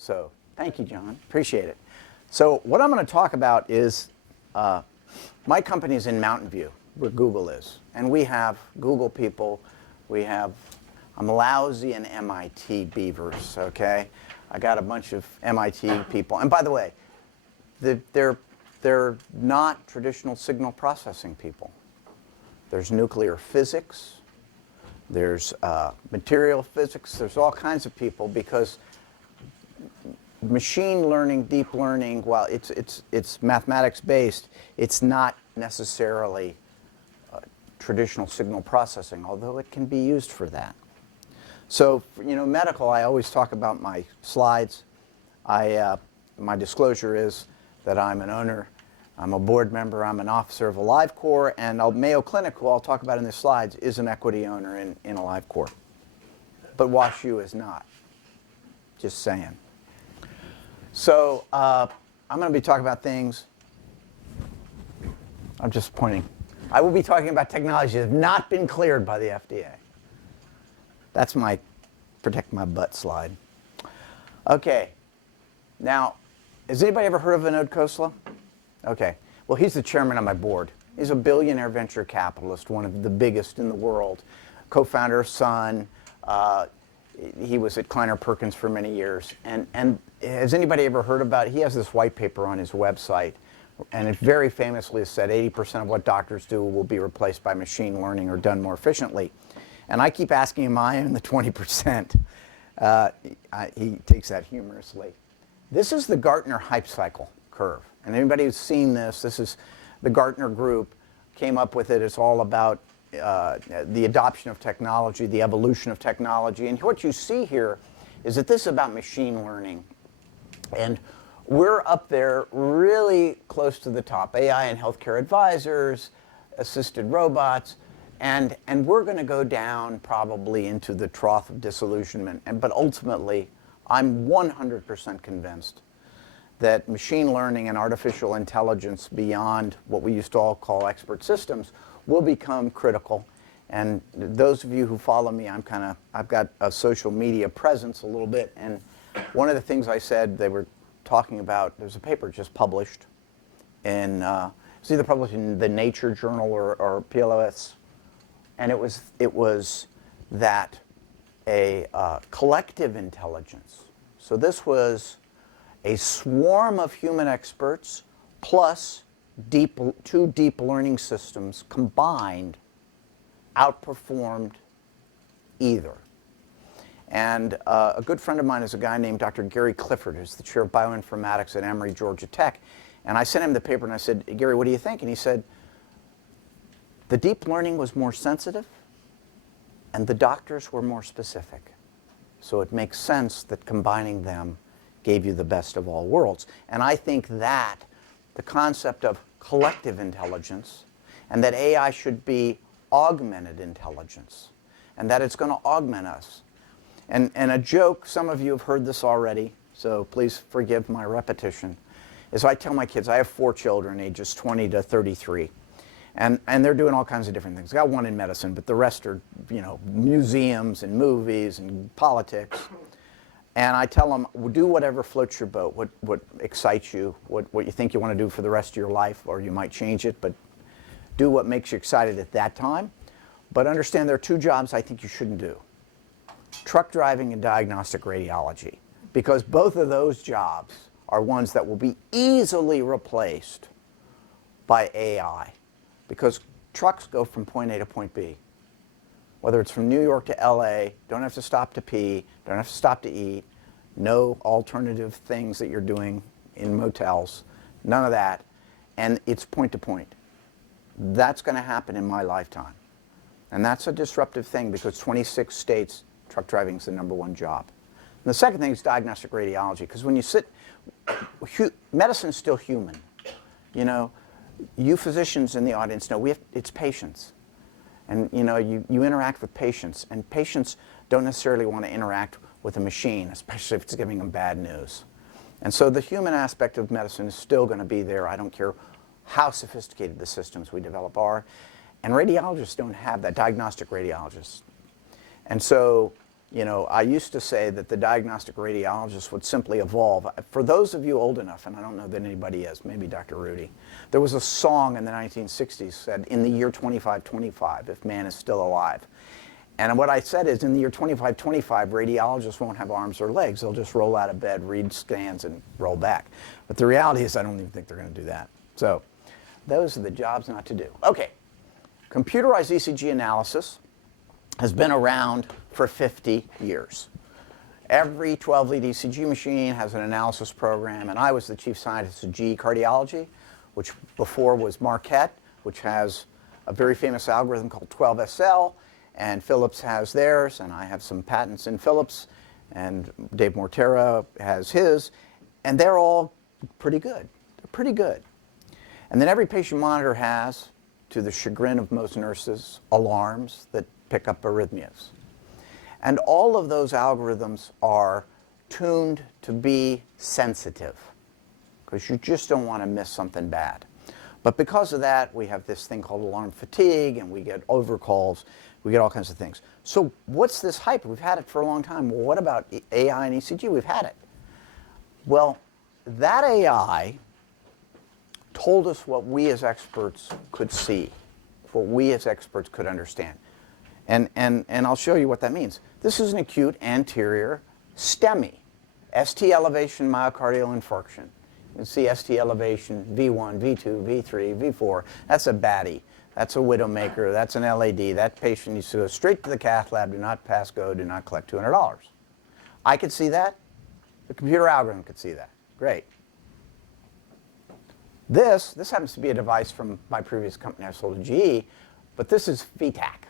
So thank you, John. Appreciate it. So what I'm going to talk about is my company is in Mountain View, where Google is. And we have Google people. I'm lousy in MIT beavers, okay? I got a bunch of MIT people. And by the way, they're not traditional signal processing people. There's nuclear physics. There's material physics. There's all kinds of people, because machine learning, deep learning, while it's mathematics based, it's not necessarily traditional signal processing, although it can be used for that. So, medical, I always talk about my slides. My disclosure is that I'm an owner, I'm a board member, I'm an officer of AliveCor, and Mayo Clinic, who I'll talk about in the slides, is an equity owner in AliveCor. But WashU is not. Just saying. So I'm going to be talking about things. I'm just pointing. I will be talking about technologies that have not been cleared by the FDA. That's my protect my butt slide. Okay. Now, has anybody ever heard of Vinod Khosla? Okay. Well, he's the chairman of my board. He's a billionaire venture capitalist, one of the biggest in the world. Co-founder of Sun. He was at Kleiner Perkins for many years. And has anybody ever heard about it? He has this white paper on his website, and it very famously said 80% of what doctors do will be replaced by machine learning or done more efficiently. And I keep asking him, I am in the 20%. He takes that humorously. This is the Gartner hype cycle curve. And anybody who's seen this is the Gartner group came up with it. It's all about the adoption of technology, the evolution of technology. And what you see here is that this is about machine learning. And we're up there really close to the top. AI and healthcare advisors, assisted robots, and we're going to go down probably into the trough of disillusionment. But ultimately, I'm 100% convinced that machine learning and artificial intelligence beyond what we used to all call expert systems will become critical. And those of you who follow me, I've got a social media presence a little bit. And one of the things I said, they were talking about, there's a paper just published in, it's either published in the Nature Journal or PLOS. And it was that a collective intelligence. So this was a swarm of human experts plus two deep learning systems combined outperformed either. And a good friend of mine is a guy named Dr. Gary Clifford, who's the chair of bioinformatics at Emory, Georgia Tech. And I sent him the paper and I said, Gary, what do you think? And he said, the deep learning was more sensitive and the doctors were more specific. So it makes sense that combining them gave you the best of all worlds. And I think that the concept of collective intelligence and that AI should be augmented intelligence and that it's going to augment us. And a joke, some of you have heard this already, so please forgive my repetition, is I tell my kids, I have 4 children ages 20 to 33. And they're doing all kinds of different things. I got one in medicine, but the rest are, museums and movies and politics. And I tell them, do whatever floats your boat, what excites you, what you think you want to do for the rest of your life, or you might change it, but do what makes you excited at that time. But understand there are 2 jobs I think you shouldn't do. Truck driving and diagnostic radiology. Because both of those jobs are ones that will be easily replaced by AI. Because trucks go from point A to point B. Whether it's from New York to LA, don't have to stop to pee, don't have to stop to eat, no alternative things that you're doing in motels, none of that. And it's point to point. That's going to happen in my lifetime. And that's a disruptive thing because 26 states, truck driving is the #1 job. And the second thing is diagnostic radiology, because when you sit, medicine is still human. You physicians in the audience know it's patients. And you interact with patients, and patients don't necessarily want to interact with a machine, especially if it's giving them bad news. And so the human aspect of medicine is still going to be there. I don't care how sophisticated the systems we develop are. And radiologists don't have that, diagnostic radiologists. And so You know, I used to say that the diagnostic radiologist would simply evolve. For those of you old enough, and I don't know that anybody is, maybe Dr. Rudy, there was a song in the 1960s said, in the year 2525, if man is still alive. And what I said is, in the year 2525, radiologists won't have arms or legs. They'll just roll out of bed, read scans, and roll back. But the reality is, I don't even think they're going to do that. So those are the jobs not to do. Okay, computerized ECG analysis has been around for 50 years. Every 12-lead ECG machine has an analysis program, and I was the chief scientist of GE Cardiology, which before was Marquette, which has a very famous algorithm called 12SL, and Philips has theirs, and I have some patents in Philips, and Dave Mortera has his, and they're all pretty good. They're pretty good. And then every patient monitor has, to the chagrin of most nurses, alarms that pick up arrhythmias. And all of those algorithms are tuned to be sensitive, because you just don't want to miss something bad. But because of that, we have this thing called alarm fatigue, and we get overcalls, we get all kinds of things. So what's this hype? We've had it for a long time. Well, what about AI and ECG? We've had it. Well, that AI told us what we as experts could see, what we as experts could understand. And I'll show you what that means. This is an acute anterior STEMI, ST elevation myocardial infarction. You can see ST elevation V1, V2, V3, V4. That's a baddie. That's a widowmaker. That's an LAD. That patient needs to go straight to the cath lab. Do not pass go. Do not collect $200. I could see that. The computer algorithm could see that. Great. This happens to be a device from my previous company I sold to GE, but this is VTAC.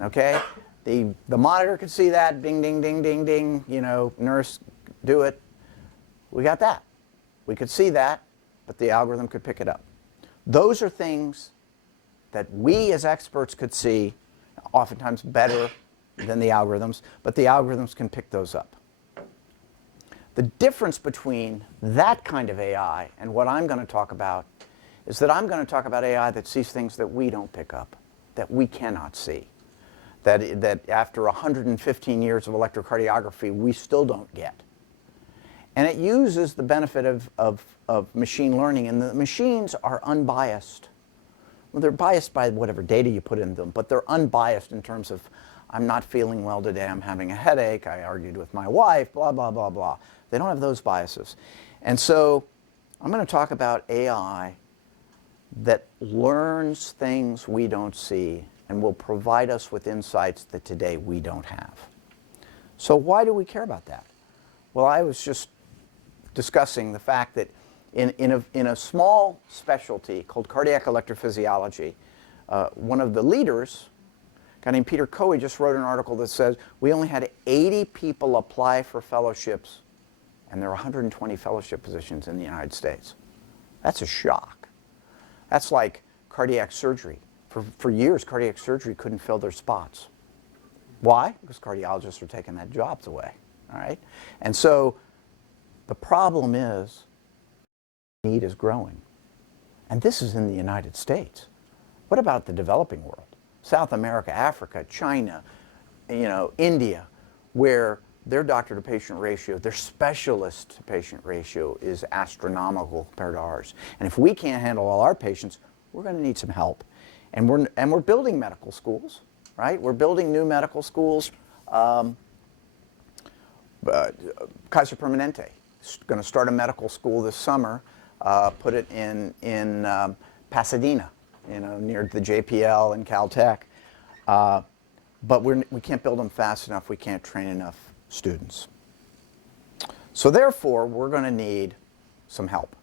Okay? The monitor could see that. Ding, ding, ding, ding, ding. You know, nurse, do it. We got that. We could see that, but the algorithm could pick it up. Those are things that we as experts could see, oftentimes better than the algorithms, but the algorithms can pick those up. The difference between that kind of AI and what I'm going to talk about is that I'm going to talk about AI that sees things that we don't pick up, that we cannot see, that after 115 years of electrocardiography we still don't get. And it uses the benefit of machine learning, and the machines are unbiased. Well, they're biased by whatever data you put in them, but they're unbiased in terms of, I'm not feeling well today, I'm having a headache, I argued with my wife, blah, blah, blah, blah. They don't have those biases. And so I'm going to talk about AI that learns things we don't see and will provide us with insights that today we don't have. So why do we care about that? Well, I was just discussing the fact that in a small specialty called cardiac electrophysiology, one of the leaders, a guy named Peter Coey, just wrote an article that says we only had 80 people apply for fellowships, and there are 120 fellowship positions in the United States. That's a shock. That's like cardiac surgery. For years, cardiac surgery couldn't fill their spots. Why? Because cardiologists are taking that jobs away. All right? And so the problem is need is growing. And this is in the United States. What about the developing world? South America, Africa, China, India, where their doctor-to-patient ratio, their specialist-to-patient ratio is astronomical compared to ours. And if we can't handle all our patients, we're going to need some help. And we're building medical schools, right? We're building new medical schools. Kaiser Permanente is going to start a medical school this summer, put it in Pasadena, near the JPL and Caltech. But we can't build them fast enough. We can't train enough students. So therefore, we're going to need some help.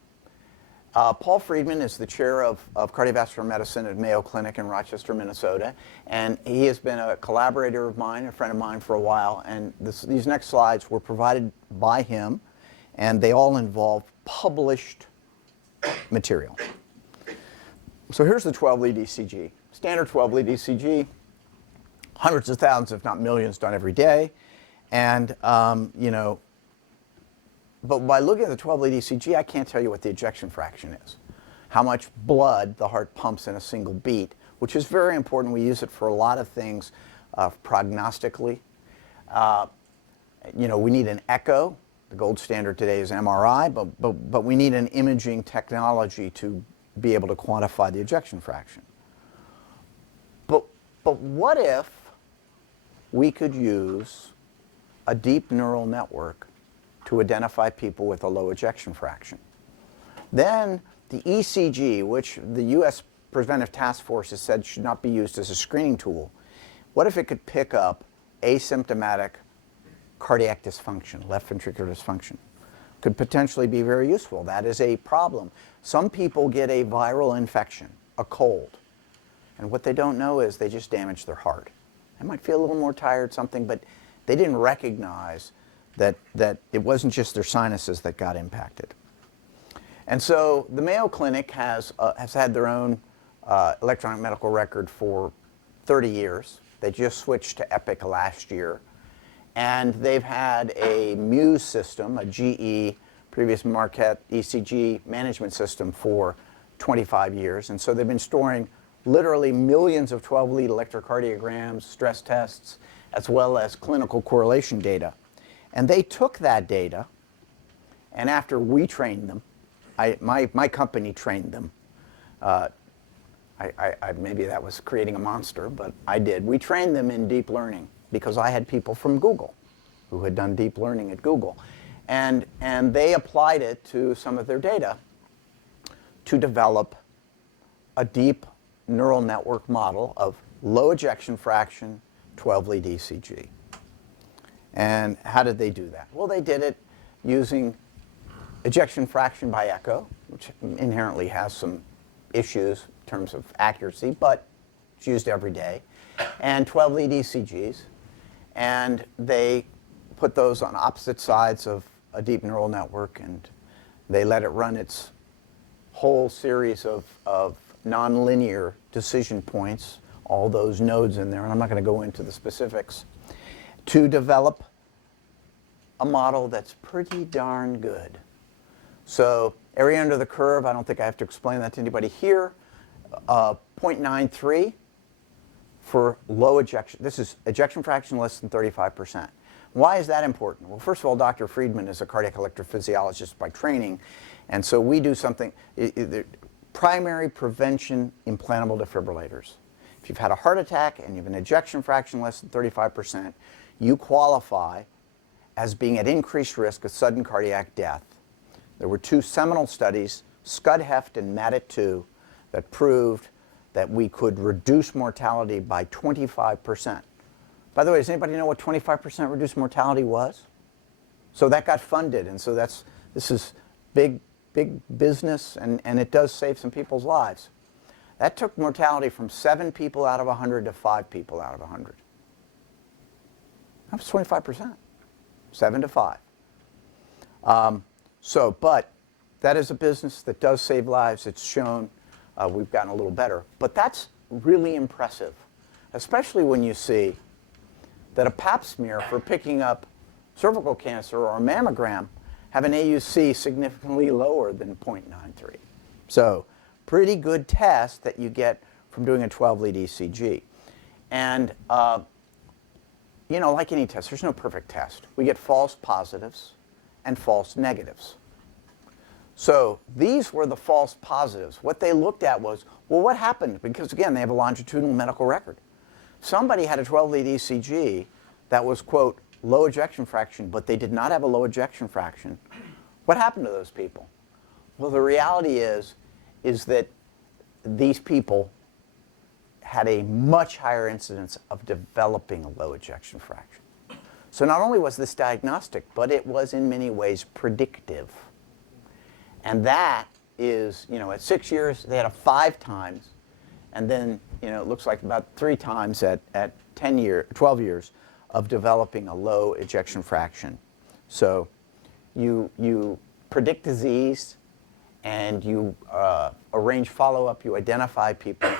Paul Friedman is the chair of cardiovascular medicine at Mayo Clinic in Rochester, Minnesota, and he has been a collaborator of mine, a friend of mine for a while, and these next slides were provided by him, and they all involve published material. So here's the 12-lead ECG. Standard 12-lead ECG, hundreds of thousands, if not millions, done every day, and but by looking at the 12-lead ECG, I can't tell you what the ejection fraction is, how much blood the heart pumps in a single beat, which is very important. We use it for a lot of things prognostically. You know, we need an echo. The gold standard today is MRI, but we need an imaging technology to be able to quantify the ejection fraction. But what if we could use a deep neural network to identify people with a low ejection fraction? Then the ECG, which the U.S. Preventive Task Force has said should not be used as a screening tool, what if it could pick up asymptomatic cardiac dysfunction, left ventricular dysfunction? Could potentially be very useful. That is a problem. Some people get a viral infection, a cold, and what they don't know is they just damaged their heart. They might feel a little more tired, something, but they didn't recognize that it wasn't just their sinuses that got impacted. And so the Mayo Clinic has had their own electronic medical record for 30 years. They just switched to Epic last year. And they've had a Muse system, a GE, previous Marquette ECG management system for 25 years. And so they've been storing literally millions of 12-lead electrocardiograms, stress tests, as well as clinical correlation data. And they took that data, and after we trained them, my company trained them. Maybe that was creating a monster, but I did. We trained them in deep learning because I had people from Google who had done deep learning at Google. And they applied it to some of their data to develop a deep neural network model of low ejection fraction, 12-lead ECG. And how did they do that? Well, they did it using ejection fraction by echo, which inherently has some issues in terms of accuracy, but it's used every day, and 12-lead ECGs. And they put those on opposite sides of a deep neural network, and they let it run its whole series of nonlinear decision points, all those nodes in there, and I'm not going to go into the specifics, to develop a model that's pretty darn good. So area under the curve, I don't think I have to explain that to anybody here. 0.93 for low ejection. This is ejection fraction less than 35%. Why is that important? Well, first of all, Dr. Friedman is a cardiac electrophysiologist by training, and so we do something, primary prevention implantable defibrillators. If you've had a heart attack and you have an ejection fraction less than 35%, you qualify as being at increased risk of sudden cardiac death. There were two seminal studies, Scud-Heft and MADIT-2, that proved that we could reduce mortality by 25%. By the way, does anybody know what 25% reduced mortality was? So that got funded, and so this is big business, and it does save some people's lives. That took mortality from 7 people out of 100 to 5 people out of 100. That was 25%, 7 to 5. But that is a business that does save lives. It's shown we've gotten a little better. But that's really impressive, especially when you see that a pap smear for picking up cervical cancer or a mammogram have an AUC significantly lower than 0.93. So pretty good test that you get from doing a 12-lead ECG. And you know, like any test, there's no perfect test. We get false positives and false negatives. So these were the false positives. What they looked at was, well, what happened? Because again, they have a longitudinal medical record. Somebody had a 12-lead ECG that was, quote, low ejection fraction, but they did not have a low ejection fraction. What happened to those people? Well, the reality is that these people had a much higher incidence of developing a low ejection fraction. So not only was this diagnostic, but it was in many ways predictive. And that is, you know, at 6 years, they had a 5 times, and then, you know, it looks like about 3 times at 12 years of developing a low ejection fraction. So you predict disease, and you arrange follow-up, you identify people,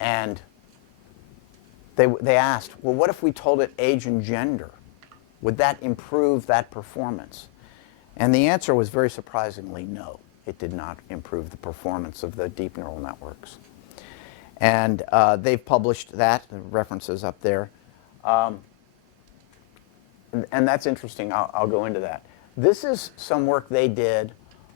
and they asked, well, what if we told it age and gender? Would that improve that performance? And the answer was very surprisingly no. It did not improve the performance of the deep neural networks. And they've published that, the references up there. and that's interesting. I'll go into that. This is some work they did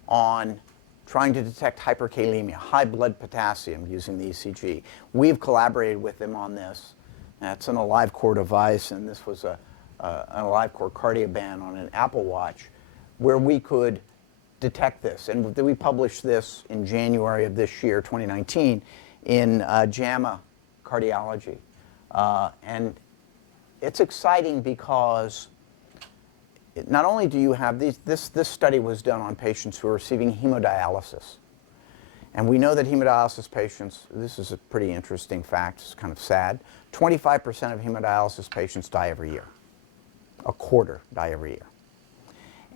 on trying to detect hyperkalemia, high blood potassium, using the ECG. We've collaborated with them on this. That's an AliveCor device, and this was an AliveCor Cardioband on an Apple Watch, where we could detect this. And we published this in January of this year, 2019, in JAMA Cardiology. And it's exciting because not only do you have this study was done on patients who are receiving hemodialysis. And we know that hemodialysis patients, this is a pretty interesting fact, it's kind of sad, 25% of hemodialysis patients die every year. A quarter die every year.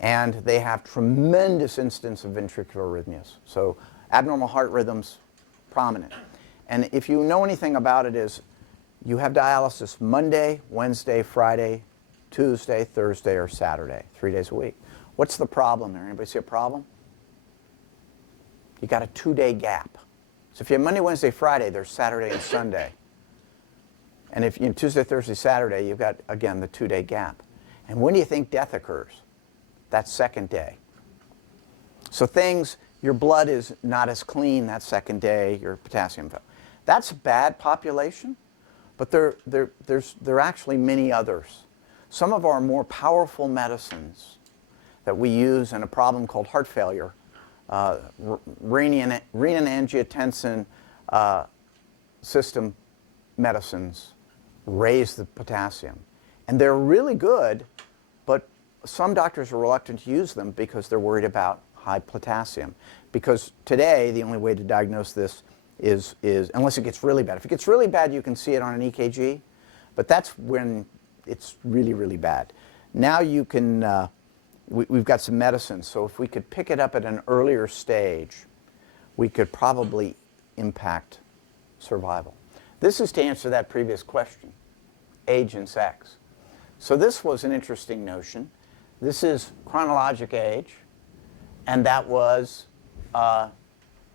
And they have tremendous incidence of ventricular arrhythmias. So abnormal heart rhythms, prominent. And if you know anything about it, is you have dialysis Monday, Wednesday, Friday, Tuesday, Thursday, or Saturday, 3 days a week. What's the problem there? Anybody see a problem? You got a 2-day gap. So if you have Monday, Wednesday, Friday, there's Saturday and Sunday. And if you Tuesday, Thursday, Saturday, you've got, again, the 2-day gap. And when do you think death occurs? That second day. So things, your blood is not as clean that second day, your potassium. That's a bad population, but there are actually many others. Some of our more powerful medicines that we use in a problem called heart failure, renin-angiotensin system medicines raise the potassium. And they're really good, but some doctors are reluctant to use them because they're worried about high potassium. Because today, the only way to diagnose this is unless it gets really bad. If it gets really bad, you can see it on an EKG, but that's when it's really, really bad. Now you can, we've got some medicines, so if we could pick it up at an earlier stage, we could probably impact survival. This is to answer that previous question, age and sex. So this was an interesting notion. This is chronologic age, and that was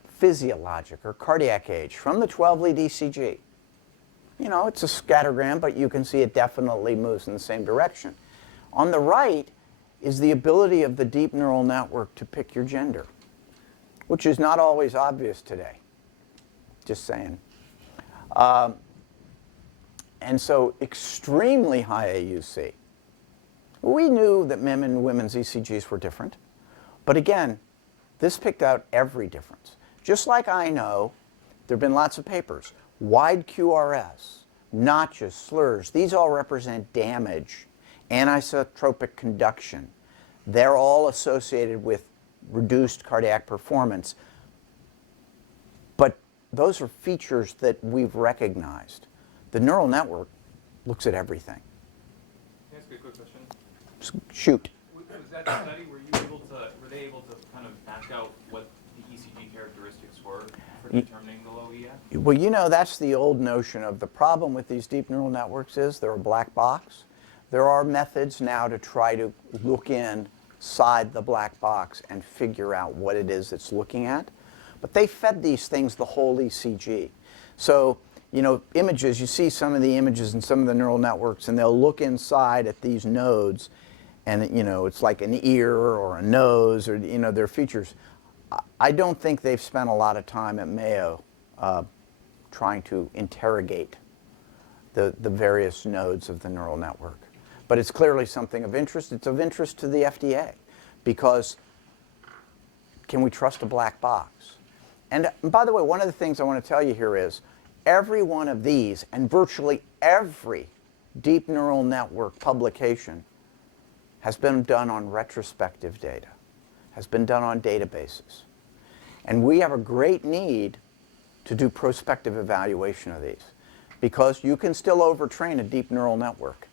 physiologic or cardiac age from the 12-lead ECG. You know, it's a scattergram, but you can see it definitely moves in the same direction. On the right is the ability of the deep neural network to pick your gender, which is not always obvious today. Just saying. And so extremely high AUC. We knew that men and women's ECGs were different, but again, this picked out every difference. Just like I know, there have been lots of papers. Wide QRS, notches, slurs, these all represent damage, anisotropic conduction. They're all associated with reduced cardiac performance. But those are features that we've recognized. The neural network looks at everything. Can I ask you a quick question? Shoot. Was that study, were they able to kind of back out what the ECG characteristics were for determining the low EF? Well, you know, that's the old notion of the problem with these deep neural networks is they're a black box. There are methods now to try to look inside the black box and figure out what it is it's looking at. But they fed these things the whole ECG. So, you know, images, you see some of the images in some of the neural networks, and they'll look inside at these nodes, and, you know, it's like an ear or a nose, or, you know, their features. I don't think they've spent a lot of time at Mayo trying to interrogate the various nodes of the neural network. But it's clearly something of interest. It's of interest to the FDA, because can we trust a black box? And by the way, one of the things I want to tell you here is every one of these, and virtually every deep neural network publication, has been done on retrospective data, has been done on databases. And we have a great need to do prospective evaluation of these, because you can still overtrain a deep neural network,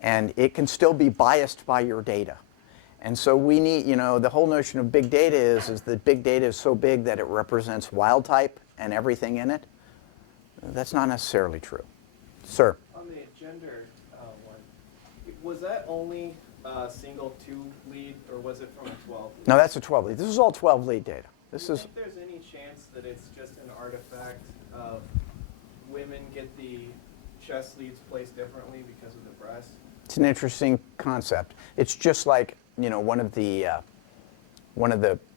and it can still be biased by your data. And so we need, you know, the whole notion of big data is that big data is so big that it represents wild type and everything in it. That's not necessarily true. Sir? On the gender one, was that only a single 2-lead, or was it from a 12-lead? No, that's a 12-lead. This is all 12-lead data. Do you think there's any chance that it's just an artifact of women get the chest leads placed differently because of the breast? It's an interesting concept. It's just like, you know, one of the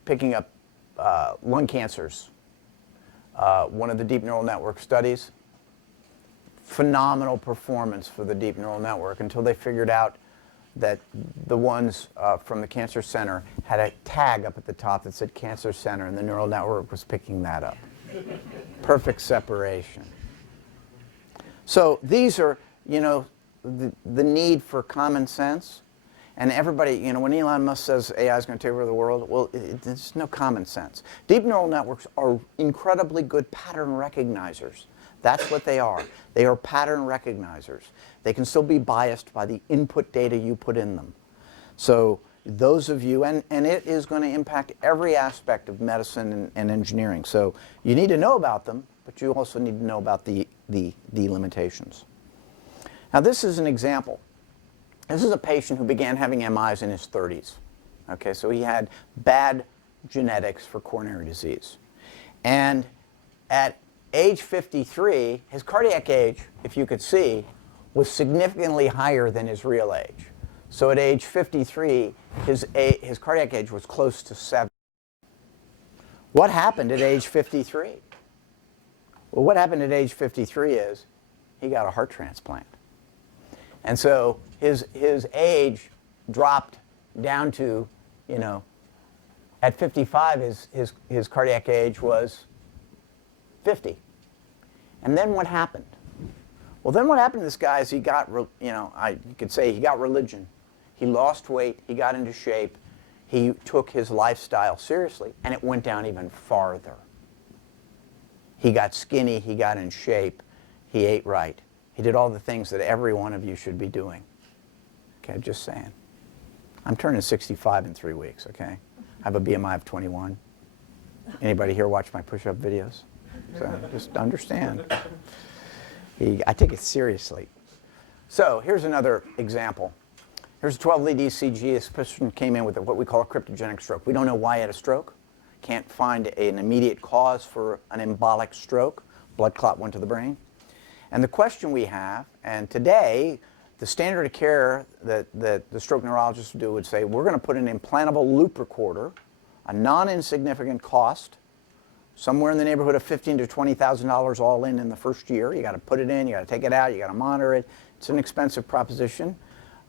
picking up lung cancers, one of the deep neural network studies, phenomenal performance for the deep neural network until they figured out that the ones from the cancer center had a tag up at the top that said cancer center, and the neural network was picking that up. Perfect separation. So these are, you know, the need for common sense. And everybody, you know, when Elon Musk says AI is going to take over the world, well, there's no common sense. Deep neural networks are incredibly good pattern recognizers. That's what they are. They are pattern recognizers. They can still be biased by the input data you put in them. So those of you, and it is going to impact every aspect of medicine and engineering. So you need to know about them, but you also need to know about the limitations. Now this is an example. This is a patient who began having MIs in his 30s. Okay, so he had bad genetics for coronary disease. And at age 53, his cardiac age, if you could see, was significantly higher than his real age. So at age 53, his cardiac age was close to 70. What happened at age 53? Well, what happened at age 53 is he got a heart transplant. And so his age dropped down to, you know, at 55, his cardiac age was 50. And then what happened? Well, then what happened to this guy is he got, you know, you could say he got religion. He lost weight. He got into shape. He took his lifestyle seriously, and it went down even farther. He got skinny. He got in shape. He ate right. He did all the things that every one of you should be doing. Okay, just saying. I'm turning 65 in 3 weeks, okay? I have a BMI of 21. Anybody here watch my push-up videos? So just understand. I take it seriously. So here's another example. Here's a 12-lead ECG. This person came in with what we call a cryptogenic stroke. We don't know why he had a stroke. Can't find an immediate cause for an embolic stroke. Blood clot went to the brain. And the question we have, and today, the standard of care that the stroke neurologists would say, we're going to put an implantable loop recorder, a non-insignificant cost, somewhere in the neighborhood of $15,000 to $20,000 all in the first year. You got to put it in, you got to take it out, you got to monitor it. It's an expensive proposition.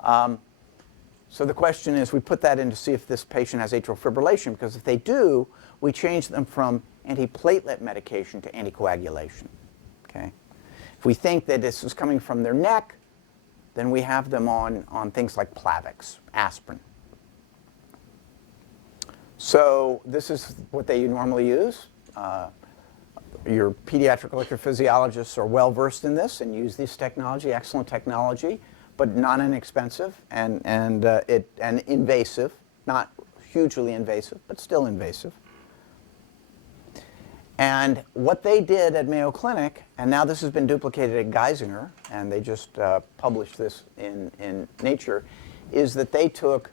So the question is, we put that in to see if this patient has atrial fibrillation, because if they do, we change them from antiplatelet medication to anticoagulation. Okay? If we think that this is coming from their neck, then we have them on things like Plavix, aspirin. So this is what they normally use. Your pediatric electrophysiologists are well versed in this and use this technology, excellent technology, but not inexpensive and invasive, not hugely invasive, but still invasive. And what they did at Mayo Clinic, and now this has been duplicated at Geisinger, and they just published this in Nature, is that they took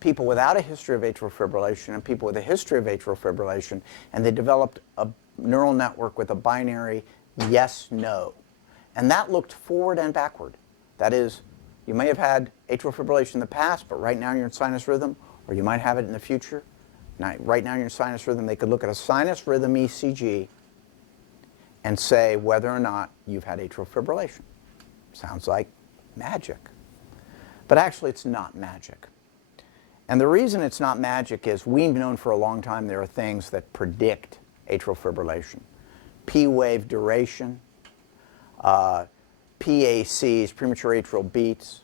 people without a history of atrial fibrillation and people with a history of atrial fibrillation, and they developed a neural network with a binary yes-no. And that looked forward and backward. That is, you may have had atrial fibrillation in the past, but right now you're in sinus rhythm, or you might have it in the future. Now, right now you're in sinus rhythm. They could look at a sinus rhythm ECG and say whether or not you've had atrial fibrillation. Sounds like magic. But actually it's not magic. And the reason it's not magic is we've known for a long time there are things that predict atrial fibrillation. P-wave duration, PACs, premature atrial beats.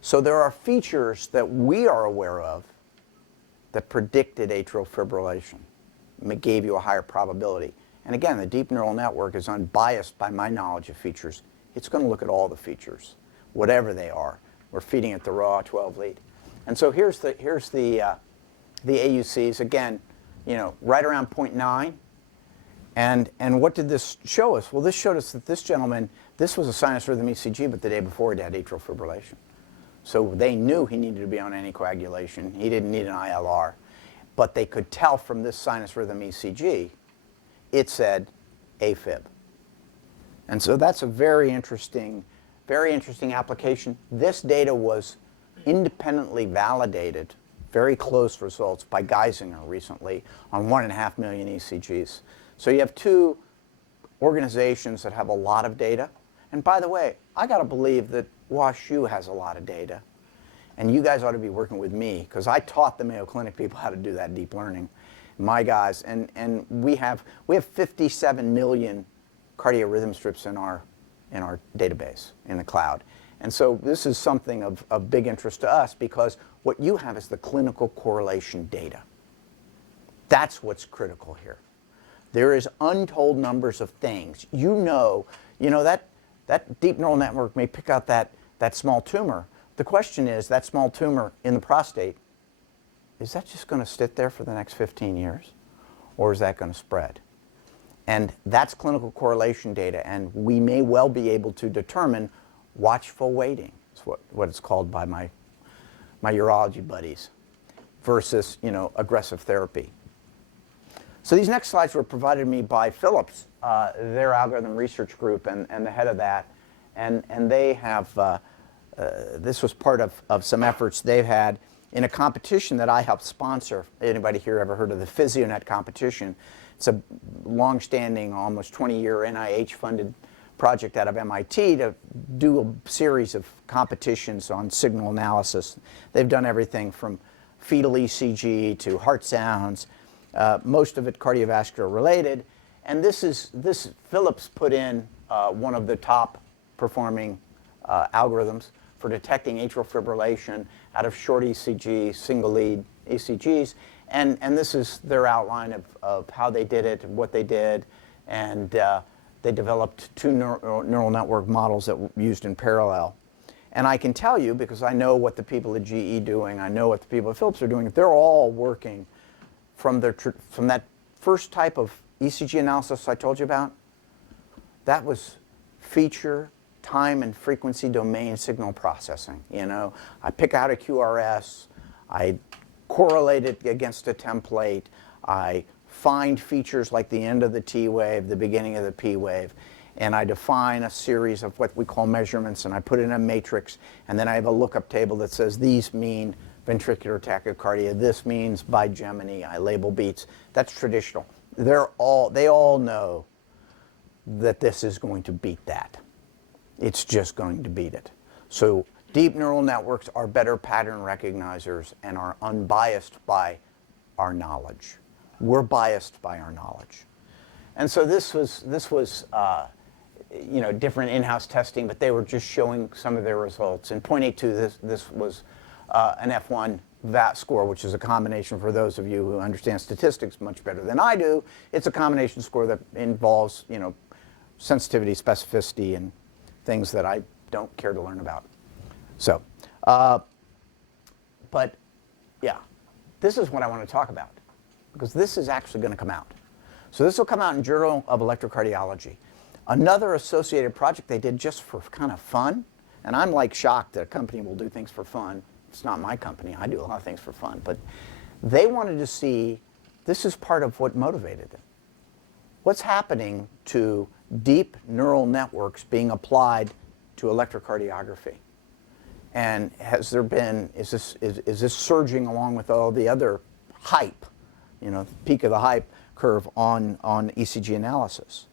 So there are features that we are aware of that predicted atrial fibrillation, gave you a higher probability. And again, the deep neural network is unbiased by my knowledge of features. It's going to look at all the features, whatever they are. We're feeding it the raw 12-lead. And so here's the AUCs, again, you know, right around 0.9. And what did this show us? Well, this showed us that this gentleman, this was a sinus rhythm ECG, but the day before he had atrial fibrillation. So they knew he needed to be on anticoagulation. He didn't need an ILR. But they could tell from this sinus rhythm ECG, it said AFib. And so that's a very interesting very interesting application. This data was independently validated, very close results, by Geisinger recently on 1.5 million ECGs. So you have two organizations that have a lot of data. And by the way, I got to believe that WashU has a lot of data. And you guys ought to be working with me, because I taught the Mayo Clinic people how to do that deep learning, my guys. And we have 57 million cardiorhythm strips in our database in the cloud. And so this is something of big interest to us, because what you have is the clinical correlation data. That's what's critical here. There is untold numbers of things. You know that deep neural network may pick out that small tumor. The question is, that small tumor in the prostate, is that just going to sit there for the next 15 years? Or is that going to spread? And that's clinical correlation data, and we may well be able to determine watchful waiting. It's what it's called by my urology buddies, versus aggressive therapy. So these next slides were provided to me by Philips, their algorithm research group, and the head of that. And they have, this was part of some efforts they've had in a competition that I helped sponsor. Anybody here ever heard of the PhysioNet competition? It's a long-standing, almost 20-year NIH-funded project out of MIT to do a series of competitions on signal analysis. They've done everything from fetal ECG to heart sounds, most of it cardiovascular related. And this Philips put in one of the top performing algorithms for detecting atrial fibrillation out of short ECG, single lead ECGs. And this is their outline of how they did it, what they did, and they developed two neural network models that were used in parallel. And I can tell you, because I know what the people at GE doing, I know what the people at Philips are doing, they're all working from that first type of ECG analysis I told you about. That was feature, time, and frequency domain signal processing. I pick out a QRS, I correlate it against a template, I find features like the end of the T wave, the beginning of the P wave, and I define a series of what we call measurements, and I put it in a matrix, and then I have a lookup table that says these mean ventricular tachycardia, this means bigeminy, I label beats. That's traditional. They all know that this is going to beat that. It's just going to beat it. So deep neural networks are better pattern recognizers and are unbiased by our knowledge. We're biased by our knowledge. And so this was different in-house testing, but they were just showing some of their results. In 0.82, this was an F1 VAT score, which is a combination, for those of you who understand statistics much better than I do, it's a combination score that involves sensitivity, specificity, and things that I don't care to learn about. So, but yeah, this is what I want to talk about, because this is actually going to come out. So this will come out in Journal of Electrocardiology. Another associated project they did just for kind of fun, and I'm like shocked that a company will do things for fun. It's not my company. I do a lot of things for fun. But they wanted to see, this is part of what motivated them. What's happening to deep neural networks being applied to electrocardiography? And has there been, is this surging along with all the other hype, peak of the hype curve on ECG analysis?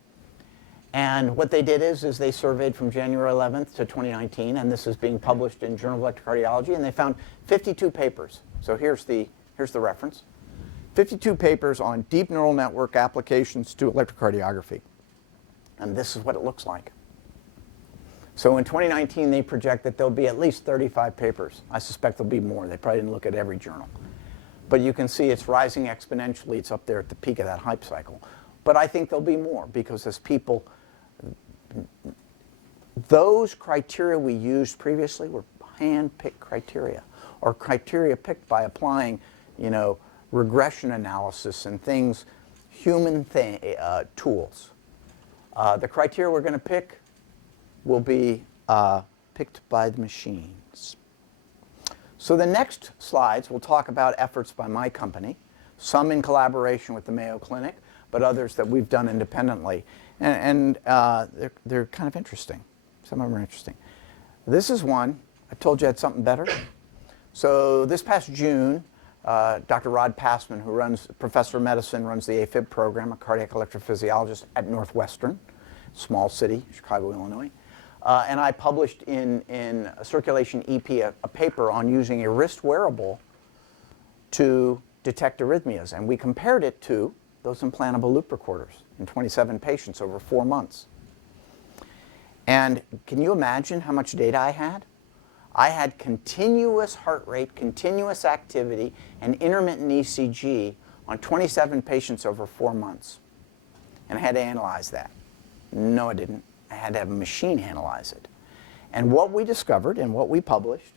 And what they did is they surveyed from January 11th to 2019, and this is being published in Journal of Electrocardiology, and they found 52 papers. So here's the reference. 52 papers on deep neural network applications to electrocardiography. And this is what it looks like. So in 2019, they project that there'll be at least 35 papers. I suspect there'll be more. They probably didn't look at every journal. But you can see it's rising exponentially. It's up there at the peak of that hype cycle. But I think there'll be more, because as people, those criteria we used previously were hand-picked criteria, or criteria picked by applying, regression analysis and things, human tools. The criteria we're going to pick will be picked by the machines. So the next slides will talk about efforts by my company, some in collaboration with the Mayo Clinic, but others that we've done independently. And they're kind of interesting. Some of them are interesting. This is one. I told you I had something better. So this past June, Dr. Rod Passman, who runs, professor of medicine, runs the AFib program, a cardiac electrophysiologist at Northwestern, small city, Chicago, Illinois. And I published in Circulation EP a paper on using a wrist wearable to detect arrhythmias. And we compared it to those implantable loop recorders in 27 patients over 4 months. And can you imagine how much data I had? I had continuous heart rate, continuous activity, and intermittent ECG on 27 patients over 4 months. And I had to analyze that. No, I didn't. I had to have a machine analyze it. And what we discovered and what we published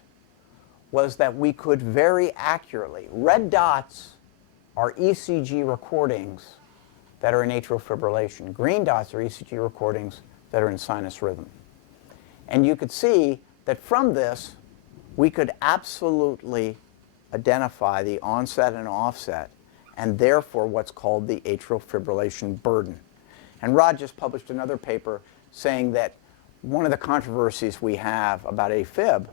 was that we could very accurately, red dots are ECG recordings that are in atrial fibrillation. Green dots are ECG recordings that are in sinus rhythm. And you could see that from this, we could absolutely identify the onset and offset, and therefore what's called the atrial fibrillation burden. And Rod just published another paper saying that one of the controversies we have about AFib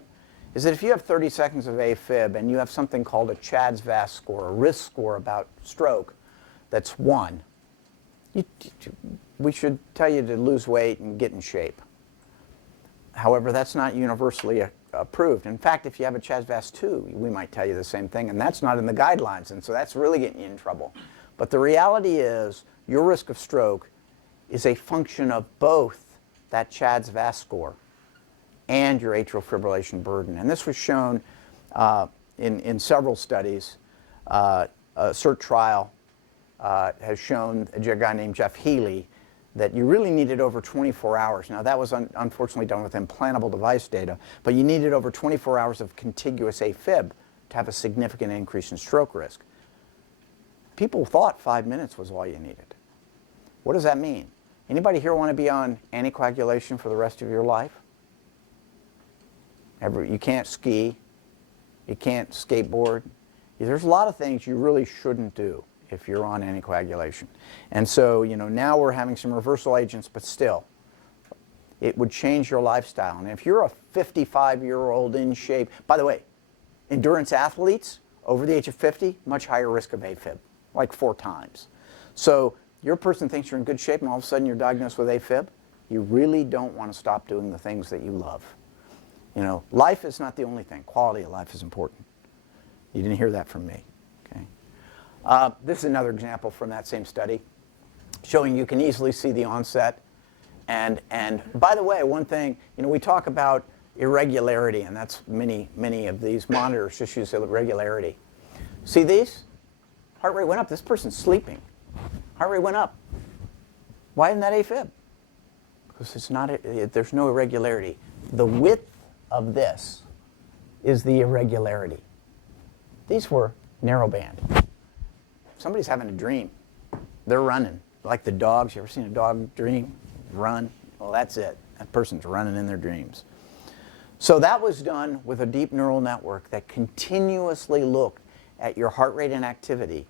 is that if you have 30 seconds of AFib and you have something called a CHADS-VASc score, a risk score about stroke, that's 1, we should tell you to lose weight and get in shape. However, that's not universally approved. In fact, if you have a CHADS-VASc 2, we might tell you the same thing, and that's not in the guidelines, and so that's really getting you in trouble. But the reality is your risk of stroke is a function of both that CHADS-VASc score and your atrial fibrillation burden. And this was shown in several studies. A CERT trial has shown a guy named Jeff Healy that you really needed over 24 hours. Now that was unfortunately done with implantable device data, but you needed over 24 hours of contiguous AFib to have a significant increase in stroke risk. People thought 5 minutes was all you needed. What does that mean? Anybody here want to be on anticoagulation for the rest of your life? You can't ski, you can't skateboard. There's a lot of things you really shouldn't do if you're on anticoagulation. And so, now we're having some reversal agents, but still, it would change your lifestyle. And if you're a 55-year-old in shape, by the way, endurance athletes over the age of 50, much higher risk of AFib, like 4 times. So your person thinks you're in good shape and all of a sudden you're diagnosed with AFib, you really don't want to stop doing the things that you love. Life is not the only thing. Quality of life is important. You didn't hear that from me. Okay. This is another example from that same study showing you can easily see the onset. And by the way, one thing, we talk about irregularity, and that's many of these monitors just use irregularity. See these? Heart rate went up. This person's sleeping. Heart rate went up. Why isn't that AFib? Because there's no irregularity. The width of this is the irregularity. These were narrowband. Somebody's having a dream. They're running. Like the dogs. You ever seen a dog dream? Run. Well, that's it. That person's running in their dreams. So that was done with a deep neural network that continuously looked at your heart rate and activity.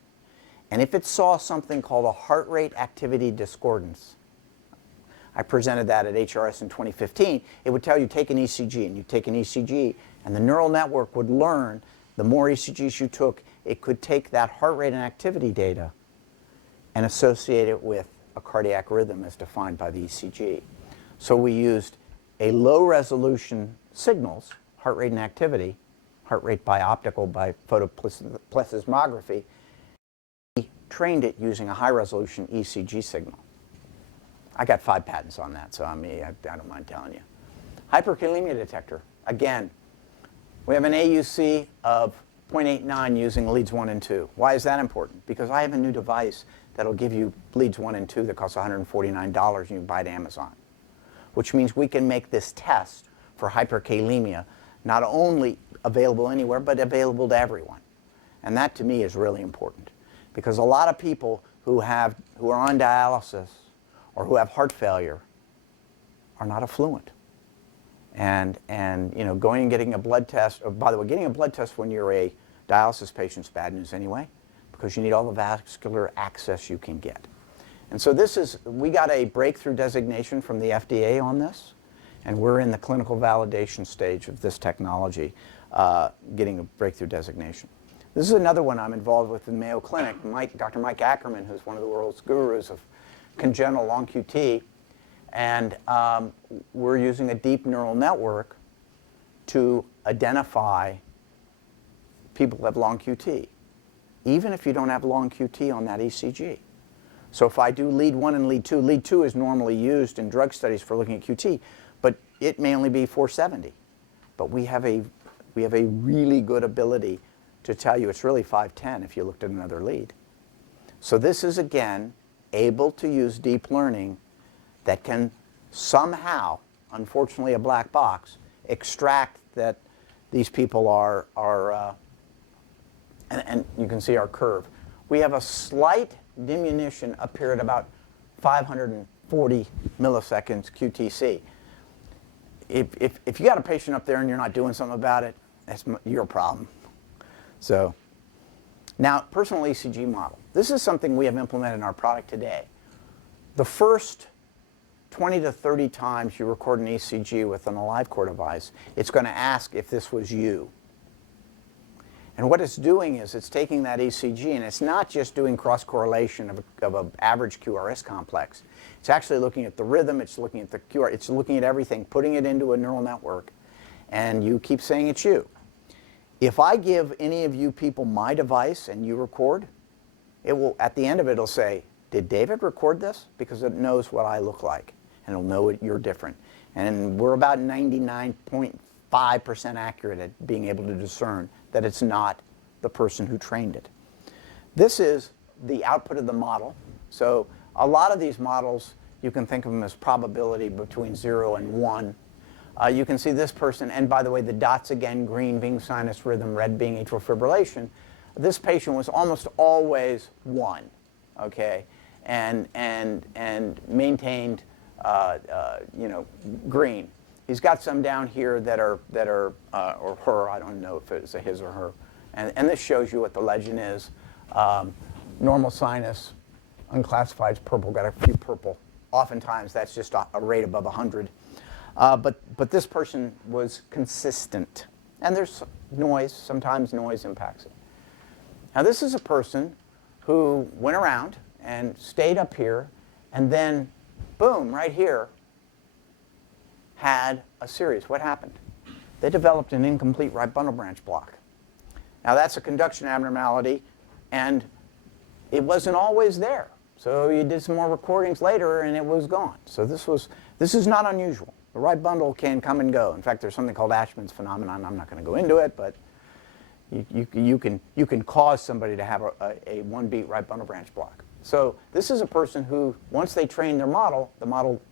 And if it saw something called a heart rate activity discordance, I presented that at HRS in 2015, it would tell you take an ECG, and you take an ECG, and the neural network would learn the more ECGs you took, it could take that heart rate and activity data and associate it with a cardiac rhythm as defined by the ECG. So we used a low resolution signals, heart rate and activity, heart rate by optical, by photoplethysmography, we trained it using a high resolution ECG signal. I got 5 patents on that, so I don't mind telling you. Hyperkalemia detector. Again, we have an AUC of 0.89 using leads 1 and 2. Why is that important? Because I have a new device that'll give you leads 1 and 2 that costs $149 and you can buy it at Amazon. Which means we can make this test for hyperkalemia not only available anywhere, but available to everyone. And that to me is really important. Because a lot of people who are on dialysis or who have heart failure are not affluent. And going and getting a blood test, by the way, getting a blood test when you're a dialysis patient is bad news anyway, because you need all the vascular access you can get. And so we got a breakthrough designation from the FDA on this, And we're in the clinical validation stage of this technology, getting a breakthrough designation. This is another one I'm involved with in Mayo Clinic. Dr. Mike Ackerman, who's one of the world's gurus of congenital long QT, and we're using a deep neural network to identify people who have long QT, even if you don't have long QT on that ECG. So if I do lead 1 and lead 2 is normally used in drug studies for looking at QT, but it may only be 470. But we have a really good ability to tell you it's really 510 if you looked at another lead. So this is, again, able to use deep learning that can somehow, unfortunately a black box, extract that these people are and you can see our curve. We have a slight diminution up here at about 540 milliseconds QTC. If you got a patient up there and you're not doing something about it, that's your problem. So now, personal ECG model. This is something we have implemented in our product today. The first 20 to 30 times you record an ECG with an AliveCor device, it's going to ask if this was you. And what it's doing is it's taking that ECG and it's not just doing cross-correlation of an average QRS complex. It's actually looking at the rhythm, it's looking at the QR, it's looking at everything, putting it into a neural network, and you keep saying it's you. If I give any of you people my device and you record, it will, at the end of it, it'll say, did David record this? Because it knows what I look like, and it'll know you're different. And we're about 99.5% accurate at being able to discern that it's not the person who trained it. This is the output of the model. So a lot of these models, you can think of them as probability between 0 and 1. You can see this person, and by the way, the dots again, green being sinus rhythm, red being atrial fibrillation. This patient was almost always 1, okay, and maintained, green. He's got some down here that are or her. I don't know if it's a his or her, and this shows you what the legend is. Normal sinus, unclassified is purple. Got a few purple. Oftentimes that's just a rate above 100. But this person was consistent. And there's noise. Sometimes noise impacts it. Now this is a person who went around and stayed up here, and then, boom, right here, had a series. What happened? They developed an incomplete right bundle branch block. Now that's a conduction abnormality, and it wasn't always there. So you did some more recordings later, and it was gone. So this is not unusual. The right bundle can come and go. In fact, there's something called Ashman's phenomenon. I'm not going to go into it, but you can cause somebody to have a one-beat right bundle branch block. So this is a person who, once they trained their model,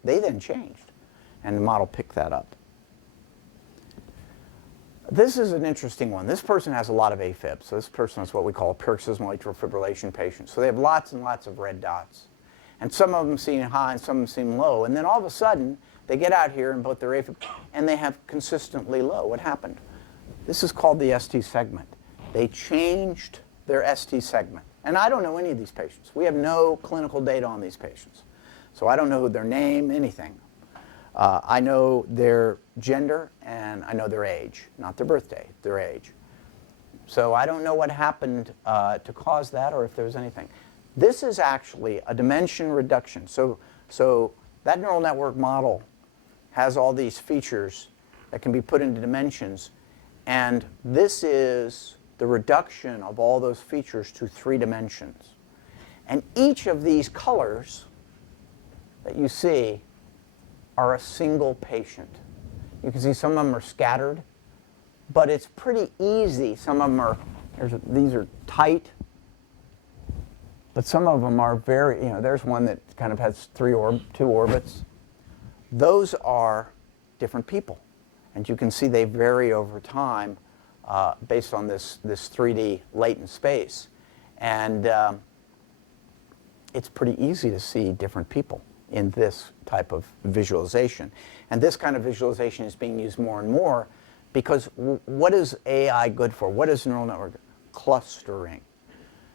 they then changed, and the model picked that up. This is an interesting one. This person has a lot of AFib. So this person is what we call a paroxysmal atrial fibrillation patient. So they have lots and lots of red dots. And some of them seem high and some of them seem low. And then all of a sudden, they get out here in both their AFib, and they have consistently low. What happened? This is called the ST segment. They changed their ST segment. And I don't know any of these patients. We have no clinical data on these patients. So I don't know their name, anything. I know their gender, and I know their age. Not their birthday, their age. So I don't know what happened to cause that, or if there was anything. This is actually a dimension reduction. So that neural network model has all these features that can be put into dimensions, and this is the reduction of all those features to 3 dimensions. And each of these colors that you see are a single patient. You can see some of them are scattered, but it's pretty easy. Some of them are, these are tight, but some of them are very, there's one that kind of has 2 orbits. Those are different people. And you can see they vary over time based on this 3D latent space. And it's pretty easy to see different people in this type of visualization. And this kind of visualization is being used more and more because what is AI good for? What is neural network? Clustering.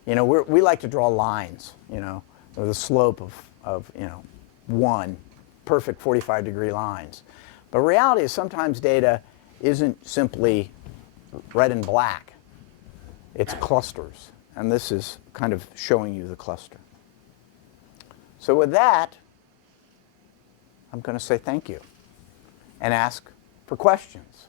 We like to draw lines, the slope of 1, perfect 45-degree lines. But reality is sometimes data isn't simply red and black. It's clusters. And this is kind of showing you the cluster. So with that, I'm going to say thank you and ask for questions.